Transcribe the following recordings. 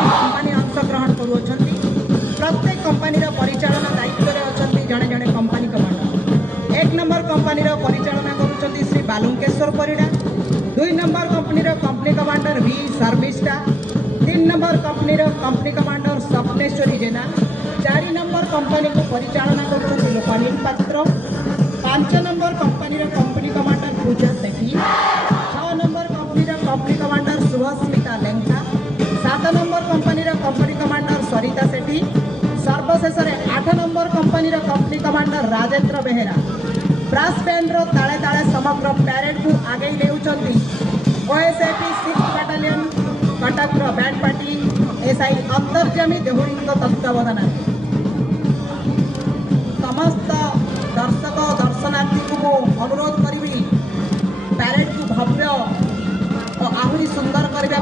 कंपानी अंशग्रहण करुँच। प्रत्येक कंपानी परिचालन दायित्व में अच्छा जड़े जड़े कंपानी कमांडर। 1 नंबर कंपानी परिचालना करुँच Shri Balunkeswar Parida. 2 number company commander V Servista. 3 number company commander Swapneswari Jena. 4 number company को परिचालना करुँच लोकानी Patra. 5 number company commander Puja Sethi. 6 number company commander Subhasmita Lenka. 7 number company commander Sarita Sethi. सर्वशेष 8 number company commander Rajendra Behera. Brass band ताले ताले समग्र पैरेड को आगे ले ओएसएपी 6 बटालियन Cuttack band party SI Antarjami Dehury तत्वावधान समस्त दर्शक दर्शनार्थी को अनुरोध करी पैरेड को भव्य और आहरी सुंदर करने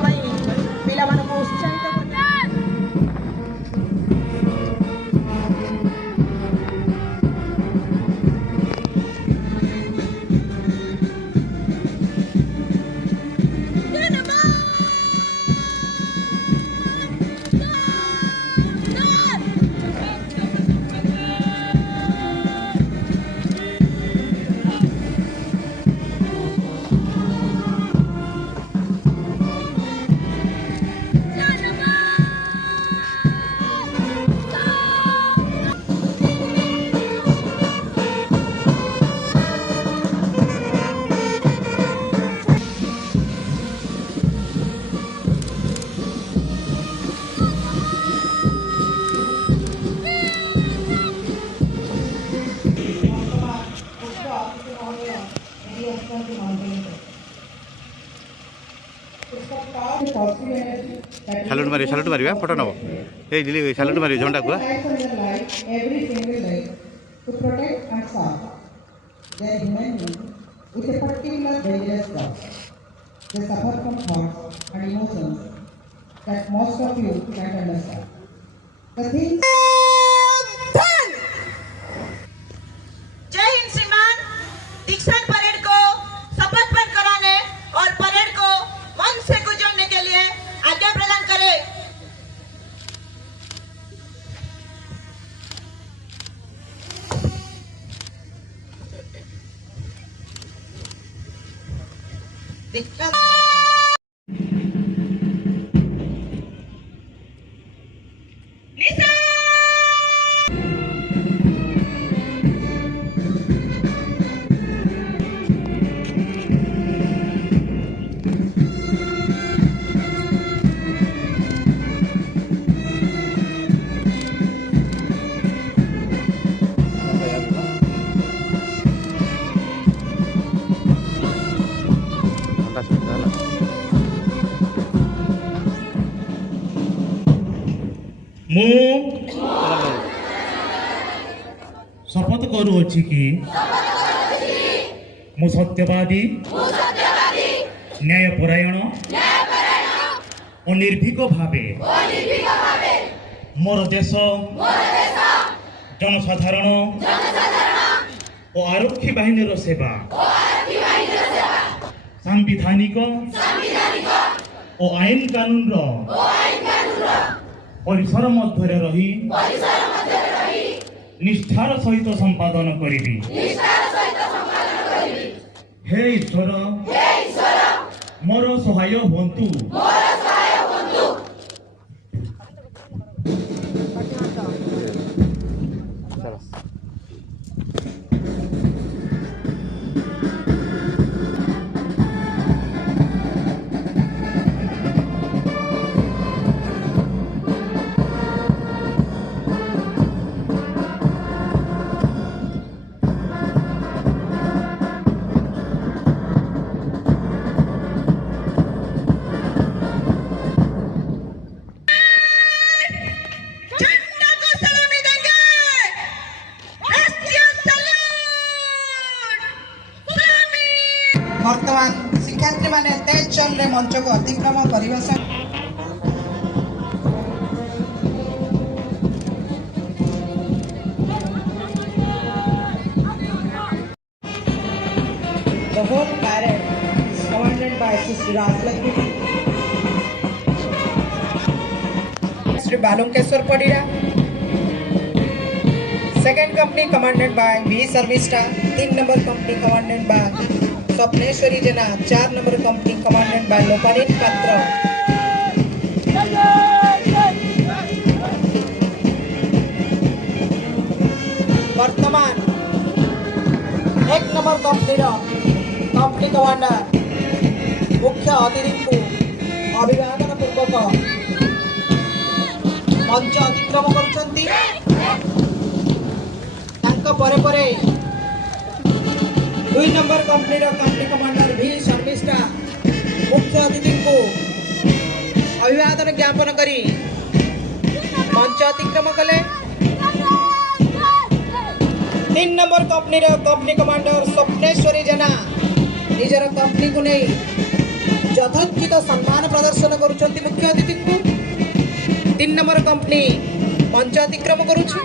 पिला उत्साहित सैल्यूट मारिबा फोटो नब ए दिली सैल्यूट मारि झंडा को every single day to protect and serve their human being with a particular dangerous cause. They suffer from thoughts and emotions that most of you can't understand. The thing जय हिंद श्रीमान दीक्षांत परेड को शपथ पर कराने और परेड को मंच से गुजरने के लिए आज्ञा प्रदान करें। शपथ करुअछि कि मु सत्यवादी न्यायपरायण और निर्भीक भावे मोर देश जनसाधारण और आरक्षी बाहिनी सेवा सांविधानिक और आईन कानून परिसर मध्य रही निष्ठार सहित संपादन करी। हे ईश्वर मोर सहाय हुंतु। वर्तमान शिक्षार्थी माने तेज चल मंच को अतिक्रमण करने से The whole parade is commanded by Sister Raslakshmi. Balunkeswar Parida. Second company commanded by V Servista. 3 number company commanded by Swapneswari Jena. 4 number company commanded by लोपालीन पात्र। वर्तमान 1 नंबर कंपनी कमांडर मुख्य अतिथि को अभिवादन पूर्वक मंच अतिक्रम करुछंती। तांका परे 2 नंबर कंपनी कमांडर भी शर्मिष्ठा मुख्य अतिथि को अभिवादन ज्ञापन करी मंच अतिक्रम कले। 3 नंबर कंपनी कमांडर स्वप्नेश्वरी जेना निजर कंपनी को नहीं यथोचित सम्मान प्रदर्शन करुछंती मुख्य अतिथि को। 3 नंबर कंपनी मंच अतिक्रम करुछि।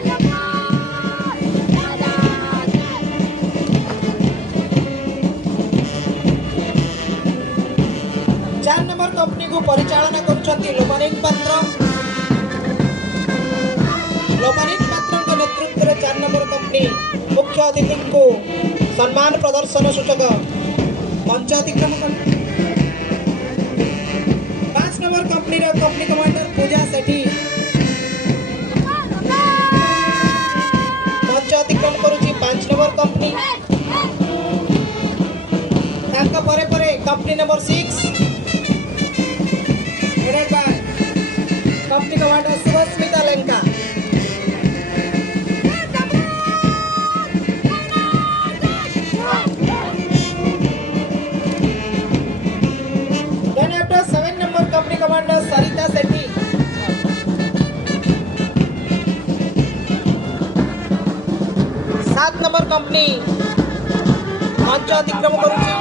4 नंबर कंपनी को परिचालना करुछंती लोपालीन पात्र। लोपालीन पात्र के नेतृत्व में 4 नंबर कंपनी मुख्य अतिथि को सम्मान प्रदर्शन सूचक मंच अतिक्रम कर। 5 number company commander Puja Sethi मंच अतिक्रम करुछि 5 नंबर कंपनी। तांका परे company number 6 headed by company commander Subhasmita Lenka. Then after 7 number company commander Sarita Sethi. 7 number company मंच अतिक्रम करुछि।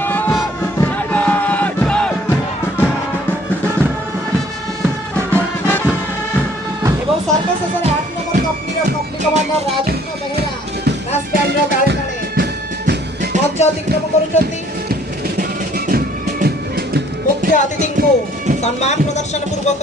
एवं सर्वशेष 8 number company commander Rajendra Behera brass band काले काले मंच अतिक्रम करुछंती। मुख्य अतिथि को सम्मान प्रदर्शन पूर्वक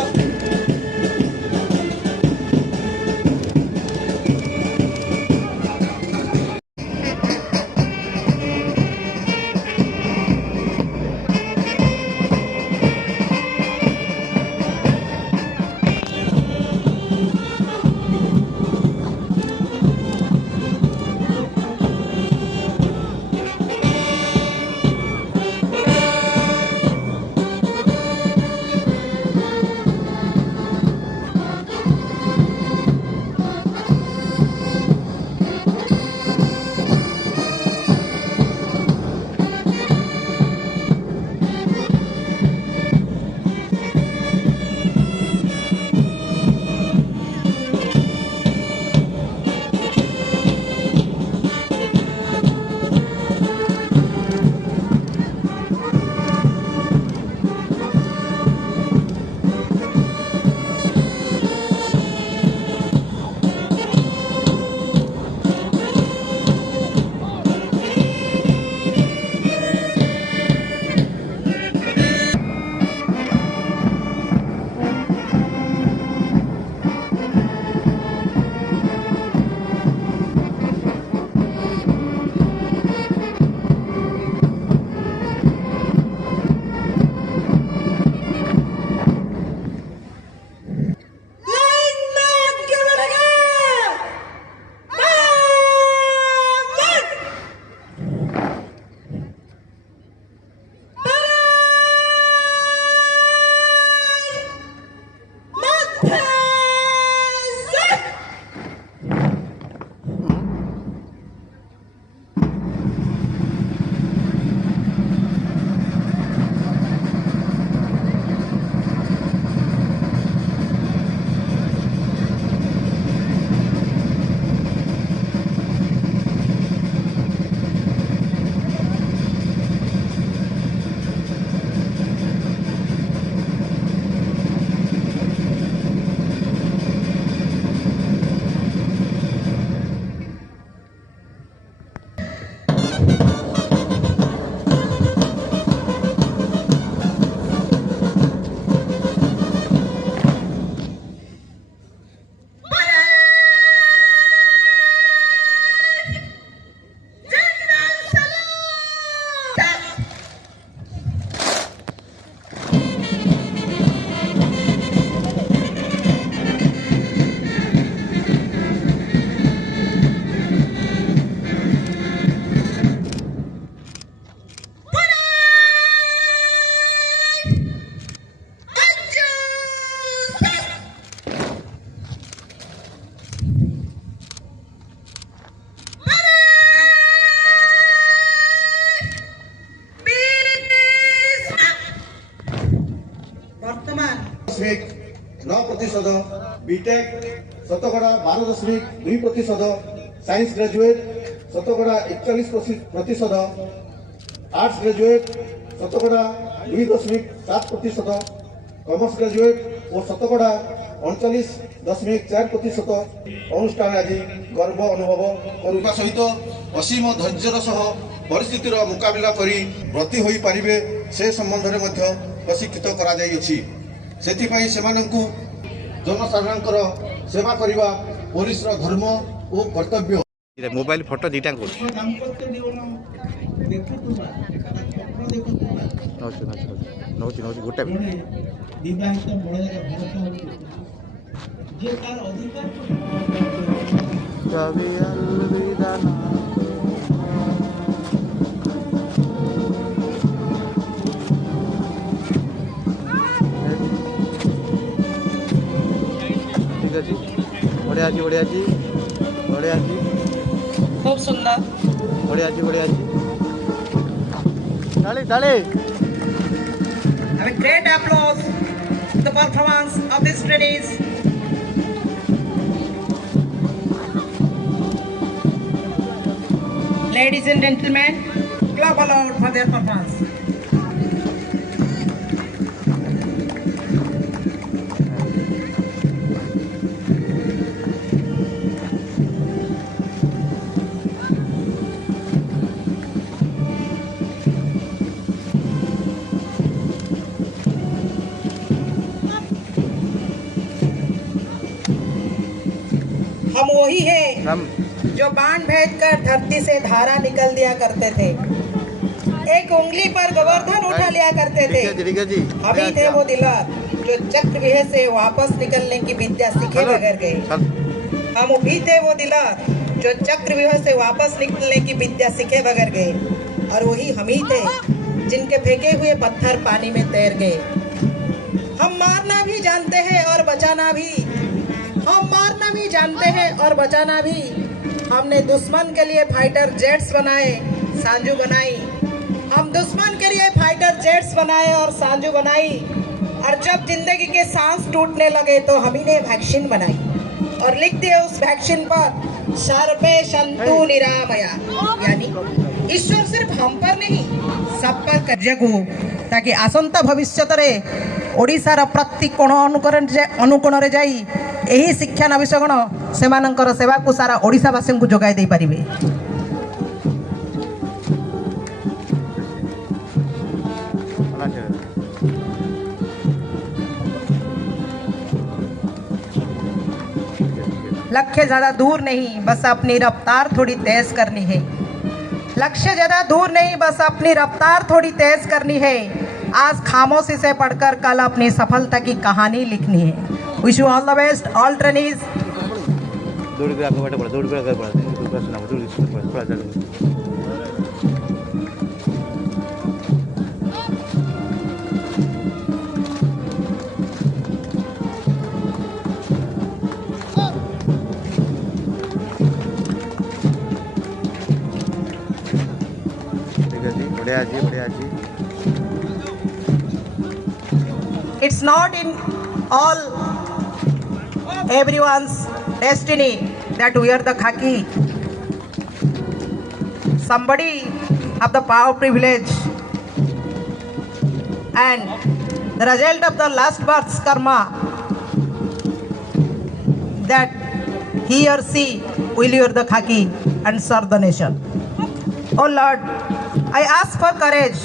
0.9%, बीटेक शतकड़ा 12.2%, साइंस ग्रेजुएट शतकड़ा 41%, आर्ट्स ग्रेजुएट शतकड़ा 2.7%, कॉमर्स ग्रेजुएट और शतकड़ा 39.4%। अनुष्ठान आज गर्व अनुभव करने सहित असीम धैर्यर सह परिस्थितिर मुकाबला करी व्रती होई पारिबे से संबंध में प्रशिक्षित करा जाई अछि। सेथिपाई सेमानंकु जनसाधारणकर सेवा करिबा पुलिस रो धर्म और कर्तव्य। मोबाइल फोटो दीटा को नौची गोटे विवाहित महिला जे तार अधिकार ठीक अच्छे बढ़िया अच्छी बढ़िया अच्छी बढ़िया अच्छी खूब सुंदर बढ़िया अच्छी बढ़िया अच्छी ताली ताली Have a great applause to the performance of these studies. Ladies and gentlemen, clap aloud for their performance. हम वही हैं हम जो बाण भेद कर धरती से धारा निकल दिया करते थे, एक उंगली पर गोवर्धन उठा लिया करते थे। ठीक है जी हम ही थे वो दिलर जो चक्रव्यूह से वापस निकलने की विद्या सीखे बगैर गए। हम भी थे वो दिलर जो चक्रव्यूह से वापस निकलने की विद्या सीखे बगैर गए, और वही हम ही थे जिनके फेंके हुए पत्थर पानी में तैर गए। हम मारना भी जानते हैं और बचाना भी, हम मारना भी जानते हैं और बचाना भी। हमने दुश्मन के लिए फाइटर जेट्स बनाए, सांजू बनाई। हम दुश्मन के लिए फाइटर जेट्स बनाए और सांजू बनाई। और जब जिंदगी के सांस टूटने लगे तो हम ही ने वैक्सीन बनाई और लिख दिए उस वैक्सीन पर सर्वे संतु निरामया, यानी ईश्वर सिर्फ हम पर नहीं सब पर कार्य को, ताकि आसंता भविष्यत रे ओडिशार प्रति कोण अनुकोण रे जाई एही शिक्षा नविशगण सेमानंकर सेवा को सारा ओडिशावासी को जोगाई दे पारिबे। लक्ष्य ज्यादा दूर नहीं, बस अपनी रफ्तार थोड़ी तेज करनी है। लक्ष्य ज्यादा दूर नहीं, बस अपनी रफ्तार थोड़ी तेज करनी है। आज खामोशी से पढ़कर कल अपनी सफलता की कहानी लिखनी है। Wish you all the best all trainees. दौड़ के आगे बढ़ा दौड़ के आगे बढ़ा बढ़िया जी बढ़िया जी। It's not in all everyone's destiny that wear the khaki. Somebody have the power privilege and the result of the last birth's karma that he or she will wear the khaki and serve the nation. Oh Lord, I ask for courage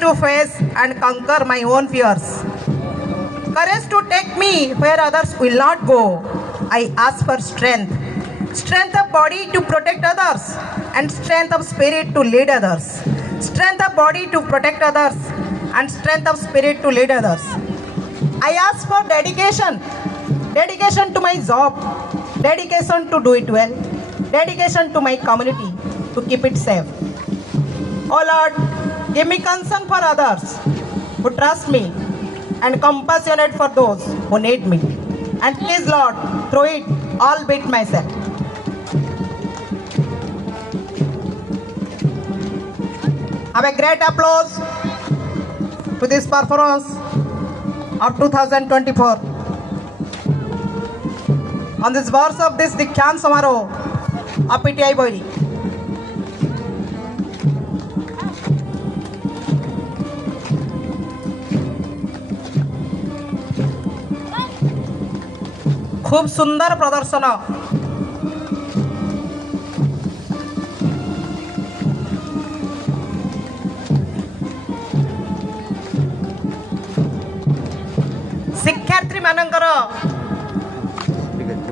to face and conquer my own fears, courage to take me where others will not go. I ask for strength of body to protect others and strength of spirit to lead others, strength of body to protect others and strength of spirit to lead others. I ask for dedication to my job, dedication to do it well, dedication to my community to keep it safe. Oh Lord, give me concern for others who trust me and compassionate for those who need me. And please Lord, through it all beat myself. Have a great applause to this performance of 2024. On this verse of this Dikshant Samaroh of PTI Boiri. खूब सुंदर प्रदर्शन शिक्षार्थी मानकर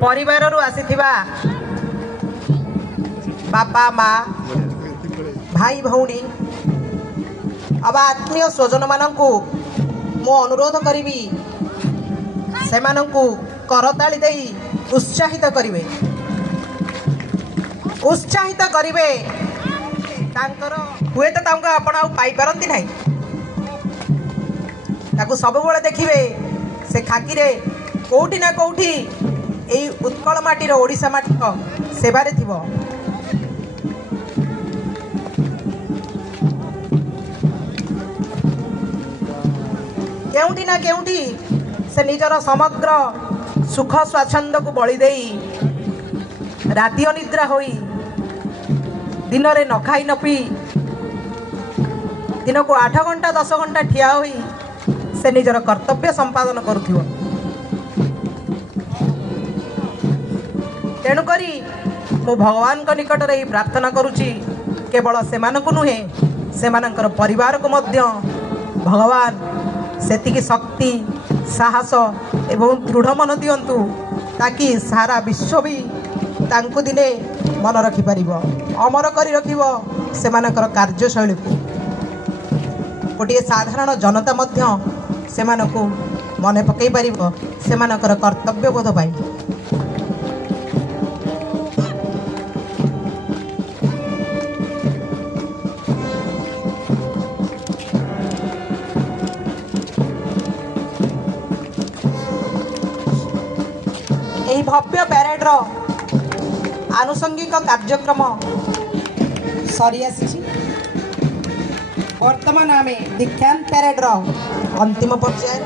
परिवार रु आसीथिबा बापा माँ भाई भौणी अब आत्मीय स्वजन मानकु मो अनुरोध करिबी सेमानंकु करताली देई उत्साहित करिवे तांकर हुए तो तांको आपण आ पाई पारंती नाही ताकू सब बेले देखिवे से खाकी रे कोठी ना कोठी एई उत्कल माटी रो ओडिसा माटी सेवारे थिबो केउठी ना केउठी से निजर समग्र सुख स्वाच्छंद को बलि देई राति अनिद्रा होई दिन रे न खाई न पी दिन को 8 घंटा 10 घंटा ठिया होई से निजर कर्तव्य संपादन करुथिबो तेणुकरी मु भगवान को निकट रे प्रार्थना करुची केवल सेमानकु नुहे सेमानकर परिवार को मध्य भगवान सेतिकी शक्ति साहस एवं दृढ़ मन दियंतु ताकि सारा विश्व भी तांकु दिने मन रखि परिबो अमर करी रखिबो सेमानकर कार्यशैली को गोटे साधारण जनता मध्य सेमानकु मने पकई परिबो सेमानकर कर्तव्य बोध पाई भव्य पैरेड रो आनुषंगिक कार्यक्रम सरी आसी वर्तमान आम दीक्षांत पैरेड रो अंतिम पर्याय